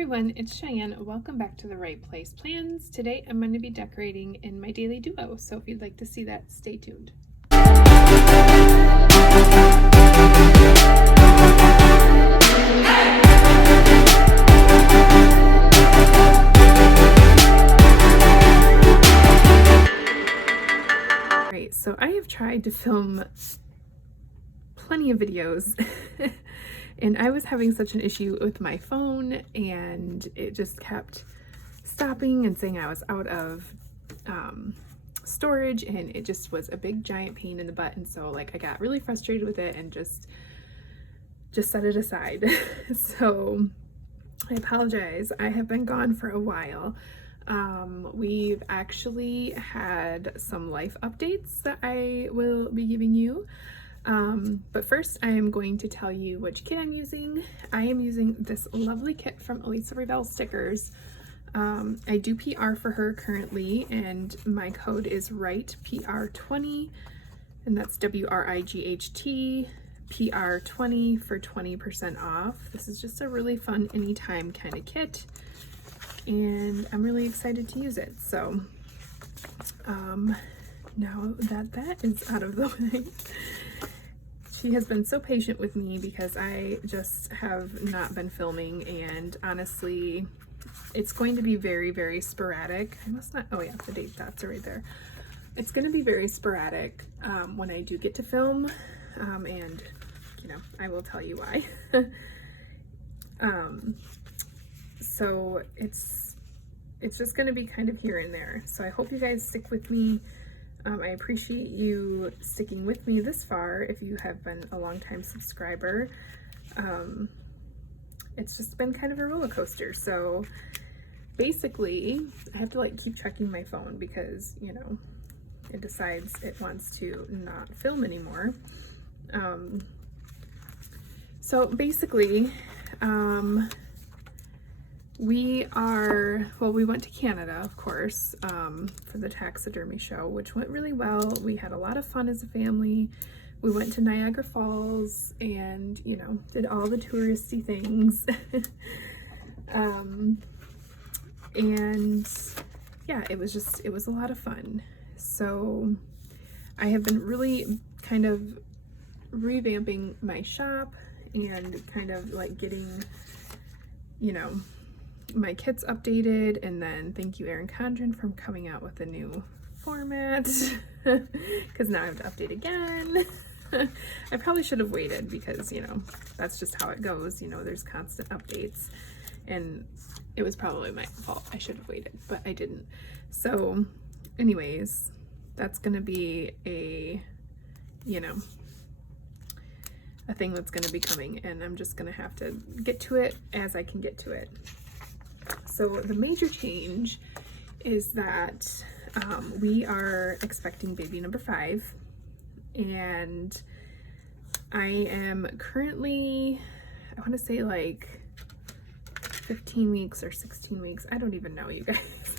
Everyone, it's Cheyenne. Welcome back to the Wright Place plans. Today I'm going to be decorating in my daily duo, so if you'd like to see that, stay tuned. Great, so I have tried to film plenty of videos and I was having such an issue with my phone and it just kept stopping and saying I was out of storage, and it just was a big giant pain in the butt. And so like I got really frustrated with it and just set it aside. So I apologize. I have been gone for a while. We've actually had some life updates that I will be giving you. But first I am going to tell you which kit I'm using. I am using this lovely kit from Elisa Ravell Stickers. I do PR for her currently, and my code is Wright PR20, and that's WRIGHT PR20 for 20% off. This is just a really fun anytime kind of kit, and I'm really excited to use it. So now that that is out of the way, she has been so patient with me because I just have not been filming, and honestly, it's going to be very, very sporadic. I must not, oh yeah, the date dots are right there. It's going to be very sporadic when I do get to film, and you know, I will tell you why. So it's just going to be kind of here and there. So I hope you guys stick with me. I appreciate you sticking with me this far if you have been a long-time subscriber. It's just been kind of a roller coaster. So basically I have to like keep checking my phone because, you know, it decides it wants to not film anymore. So basically we went to Canada, of course, for the taxidermy show, which went really well. We had a lot of fun as a family. We went to Niagara Falls and, you know, did all the touristy things. And yeah, it was a lot of fun. So I have been really kind of revamping my shop and kind of like getting, you know, my kits updated. And then thank you, Erin Condren, for coming out with a new format because now I have to update again. I probably should have waited because, you know, that's just how it goes. You know, there's constant updates, and it was probably my fault. I should have waited, but I didn't. So anyways, that's gonna be a, you know, a thing that's gonna be coming, and I'm just gonna have to get to it as I can get to it. So the major change is that we are expecting baby number 5, and I am currently, I want to say like 15 weeks or 16 weeks. I don't even know, you guys,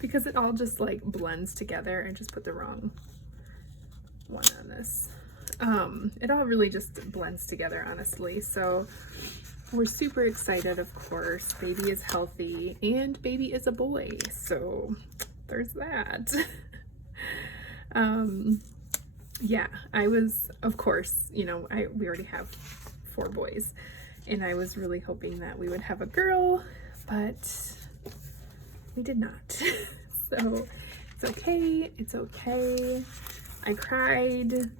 because it all just like blends together. I just put the wrong one on this. It all really just blends together, honestly. So we're super excited, of course. Baby is healthy and baby is a boy, so there's that. Yeah, I was, of course, you know, we already have 4 boys, and I was really hoping that we would have a girl, but we did not. So it's okay, it's okay. I cried,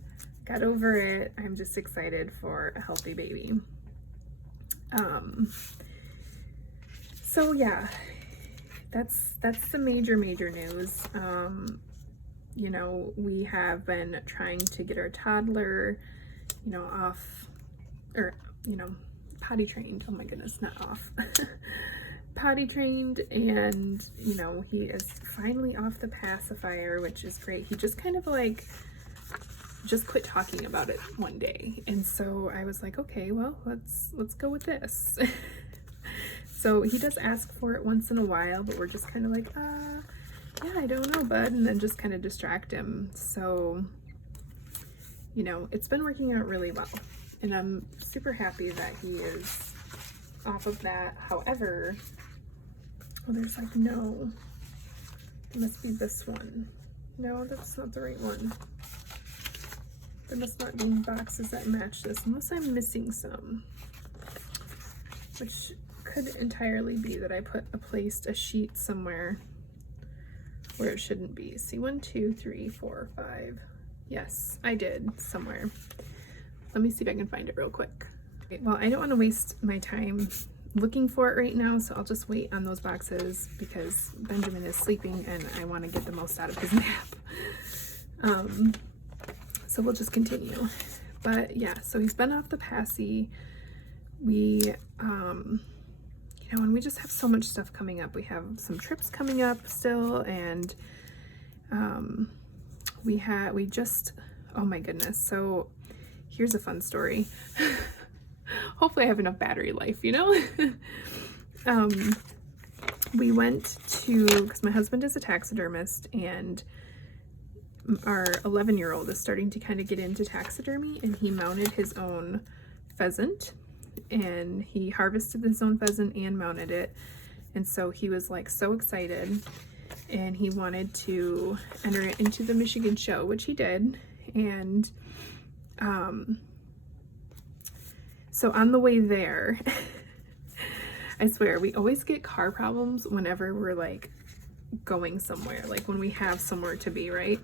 got over it. I'm just excited for a healthy baby. So yeah, that's the major news. You know, we have been trying to get our toddler, you know, off, or, you know, potty trained. Oh my goodness, not off. Potty trained, and, you know, he is finally off the pacifier, which is great. He just kind of like just quit talking about it one day, and so I was like, okay, well, let's go with this. So he does ask for it once in a while, but we're just kind of like, yeah, I don't know, bud, and then just kind of distract him. So, you know, it's been working out really well, and I'm super happy that he is off of that. However, oh, there's like no, it must be this one. No, that's not the right one. There must not be boxes that match this unless I'm missing some, which could entirely be that I placed a sheet somewhere where it shouldn't be. See, 1, 2, 3, 4, 5. Yes, I did somewhere. Let me see if I can find it real quick. Okay, well, I don't want to waste my time looking for it right now, so I'll just wait on those boxes because Benjamin is sleeping and I want to get the most out of his nap. So we'll just continue. But yeah, so he's been off the passy. We, you know, and we just have so much stuff coming up. We have some trips coming up still, and we just, oh my goodness. So here's a fun story. Hopefully I have enough battery life, you know? We went to, because my husband is a taxidermist, and our 11-year-old is starting to kind of get into taxidermy, and he mounted his own pheasant, and he harvested his own pheasant and mounted it. And so he was like so excited, and he wanted to enter it into the Michigan show, which he did. And so on the way there, I swear, we always get car problems whenever we're like going somewhere, like when we have somewhere to be, right?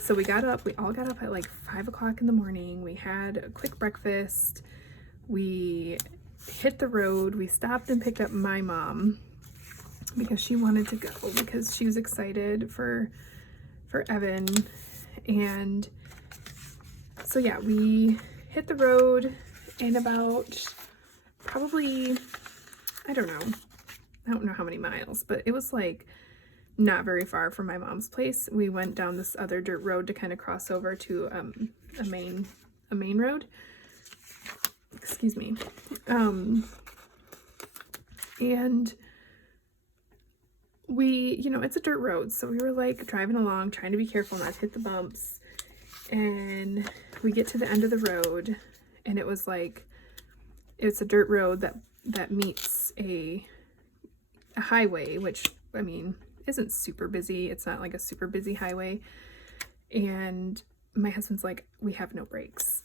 So we all got up at like 5 o'clock in the morning. We had a quick breakfast. We hit the road. We stopped and picked up my mom because she wanted to go, because she was excited for Evan. And so yeah, we hit the road, and about probably, I don't know how many miles, but it was like not very far from my mom's place. We went down this other dirt road to kind of cross over to a main road. Excuse me. And we, you know, it's a dirt road, so we were like driving along, trying to be careful not to hit the bumps. And we get to the end of the road, and it was like, it's a dirt road that meets a highway, which, I mean, isn't super busy. It's not like a super busy highway. And my husband's like, we have no brakes.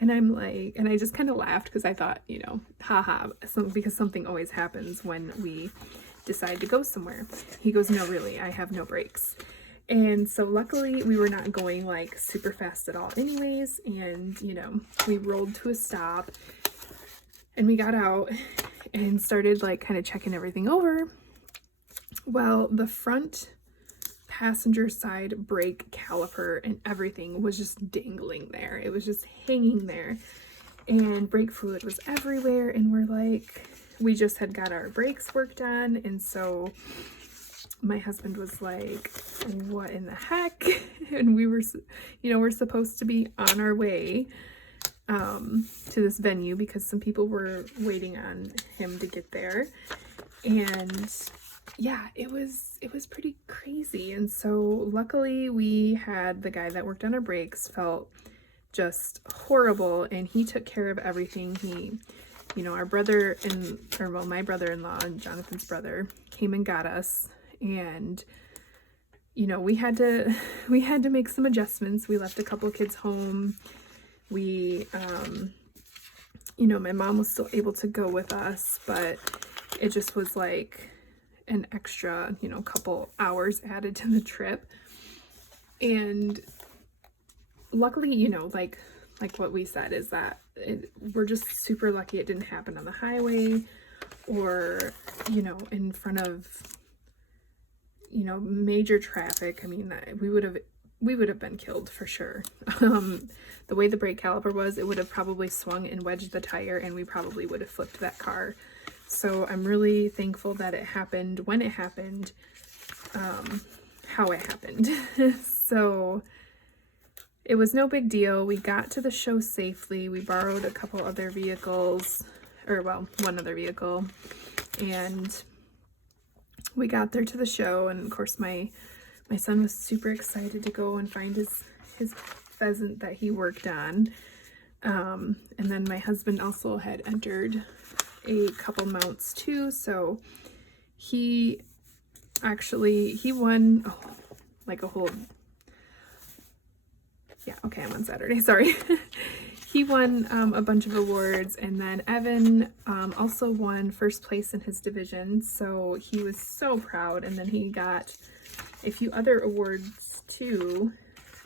And I'm like, and I just kind of laughed because I thought, you know, haha, because something always happens when we decide to go somewhere. He goes, no, really, I have no brakes. And so luckily we were not going like super fast at all anyways. And, you know, we rolled to a stop, and we got out and started like kind of checking everything over. Well, the front passenger side brake caliper and everything was just dangling there. It was just hanging there, and brake fluid was everywhere. And we're like, we just had got our brakes worked on, and so my husband was like, what in the heck? And we were, you know, we're supposed to be on our way to this venue because some people were waiting on him to get there. And yeah, it was pretty crazy. And so luckily we had the guy that worked on our brakes felt just horrible, and he took care of everything. He, you know, our brother my brother-in-law and Jonathan's brother came and got us, and you know, we had to make some adjustments. We left a couple kids home. We you know, my mom was still able to go with us, but it just was like an extra, you know, couple hours added to the trip. And luckily, you know, like what we said is that we're just super lucky it didn't happen on the highway or, you know, in front of, you know, major traffic. I mean, we would have been killed for sure. The way the brake caliper was, it would have probably swung and wedged the tire, and we probably would have flipped that car. So I'm really thankful that it happened when it happened, how it happened. So it was no big deal. We got to the show safely. We borrowed a couple other vehicles, or well, one other vehicle, and we got there to the show. And of course my son was super excited to go and find his pheasant that he worked on. And then my husband also had entered a couple mounts too. So he won like a whole, yeah, okay, I'm on Saturday, sorry. He won a bunch of awards, and then Evan also won first place in his division, so he was so proud. And then he got a few other awards too,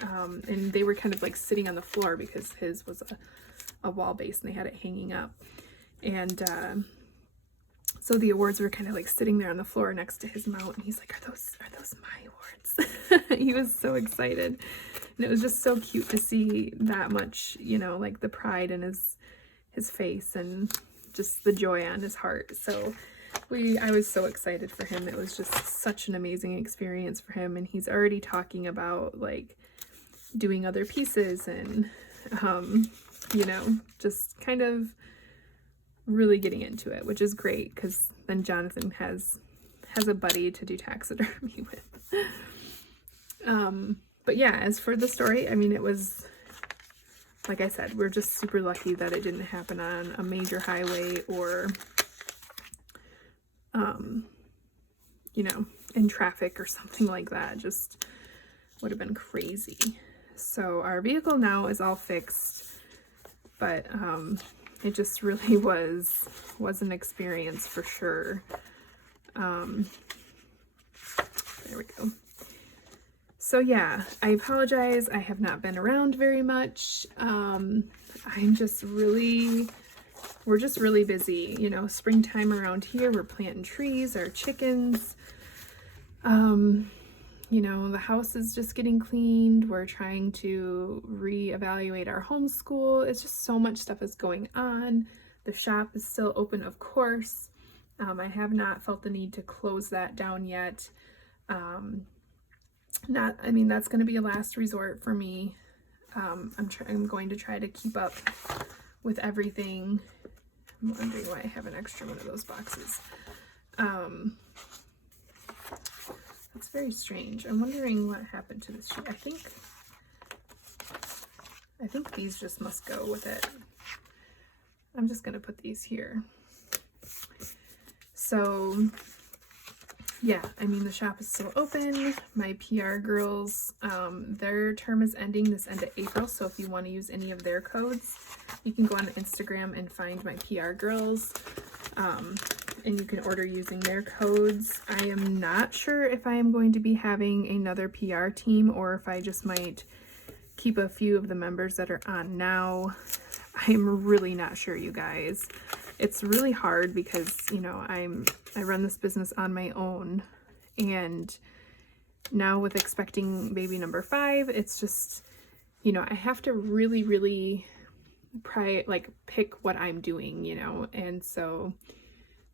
and they were kind of like sitting on the floor because his was a wall base and they had it hanging up. And so the awards were kind of like sitting there on the floor next to his mount, and he's like, are those my awards? He was so excited. And it was just so cute to see that much, you know, like the pride in his face and just the joy on his heart. So I was so excited for him. It was just such an amazing experience for him, and he's already talking about like doing other pieces and you know, just kind of really getting into it, which is great because then Jonathan has a buddy to do taxidermy with. But yeah, as for the story, I mean, it was, like I said, we're just super lucky that it didn't happen on a major highway or, you know, in traffic or something like that. Just would have been crazy. So our vehicle now is all fixed, but it just really was an experience for sure. There we go. So yeah, I apologize. I have not been around very much. We're just really busy, you know, springtime around here. We're planting trees, our chickens, you know, the house is just getting cleaned. We're trying to reevaluate our homeschool. It's just so much stuff is going on. The shop is still open, of course. I have not felt the need to close that down yet. I mean, that's going to be a last resort for me. I'm going to try to keep up with everything. I'm wondering why I have an extra one of those boxes. That's very strange. I'm wondering what happened to this sheet. I think these just must go with it. I'm just going to put these here. So yeah, I mean, the shop is still open. My PR girls, their term is ending this end of April. So if you want to use any of their codes, you can go on Instagram and find my PR girls. And you can order using their codes. I am not sure if I am going to be having another PR team or if I just might keep a few of the members that are on now. I'm really not sure, you guys. It's really hard because, you know, I run this business on my own, and now with expecting baby number 5, it's just, you know, I have to really pick what I'm doing, you know. And so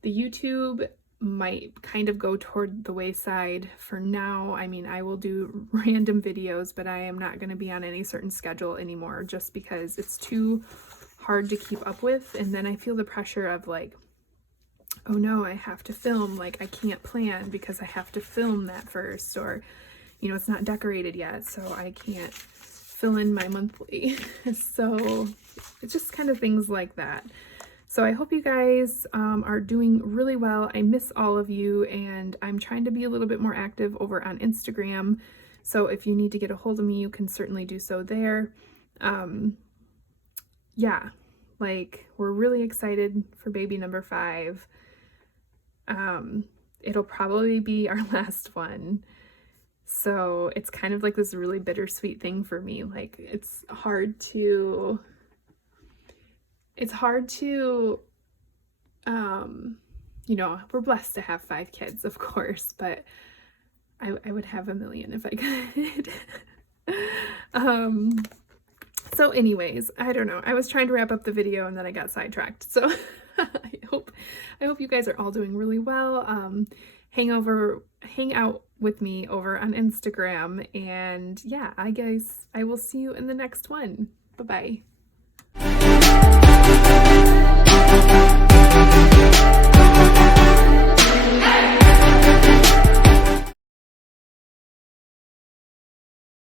the YouTube might kind of go toward the wayside for now. I mean, I will do random videos, but I am not going to be on any certain schedule anymore just because it's too hard to keep up with. And then I feel the pressure of like, oh no, I have to film, like I can't plan because I have to film that first, or, you know, it's not decorated yet, so I can't fill in my monthly. So it's just kind of things like that. So I hope you guys are doing really well. I miss all of you, and I'm trying to be a little bit more active over on Instagram. So if you need to get a hold of me, you can certainly do so there. Yeah, like we're really excited for baby number 5. It'll probably be our last one. So it's kind of like this really bittersweet thing for me. Like it's hard to, you know, we're blessed to have 5 kids, of course, but I would have a million if I could. So anyways, I don't know. I was trying to wrap up the video and then I got sidetracked. So I hope you guys are all doing really well. Hang out with me over on Instagram, and yeah, I will see you in the next one. Bye-bye.